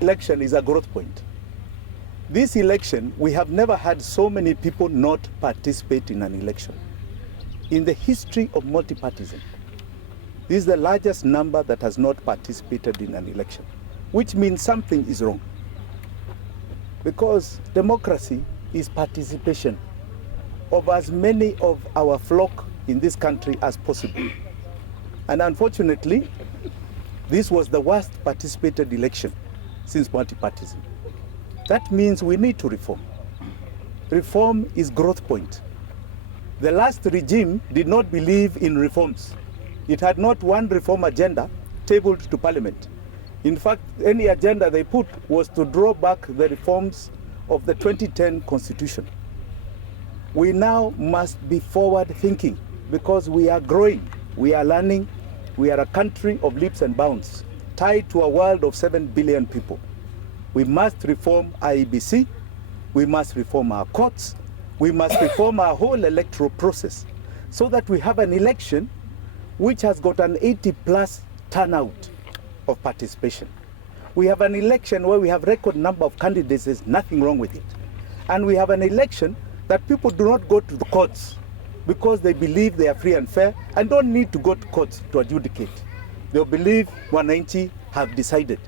election is a growth point. This election, we have never had so many people not participate in an election. In the history of multipartyism, this is the largest number that has not participated in an election, which means something is wrong. Because democracy is participation of as many of our flock in this country as possible. And unfortunately, this was the worst participated election since multipartyism. That means we need to reform. Reform is growth point. The last regime did not believe in reforms. It had not one reform agenda tabled to Parliament. In fact, any agenda they put was to draw back the reforms of the 2010 Constitution. We now must be forward thinking because we are growing, we are learning, we are a country of leaps and bounds, tied to a world of 7 billion people. We must reform IEBC, we must reform our courts, we must reform our whole electoral process so that we have an election which has got an 80+ turnout of participation. We have an election where we have record number of candidates, there's nothing wrong with it. And we have an election that people do not go to the courts because they believe they are free and fair and don't need to go to courts to adjudicate. They believe wananchi have decided.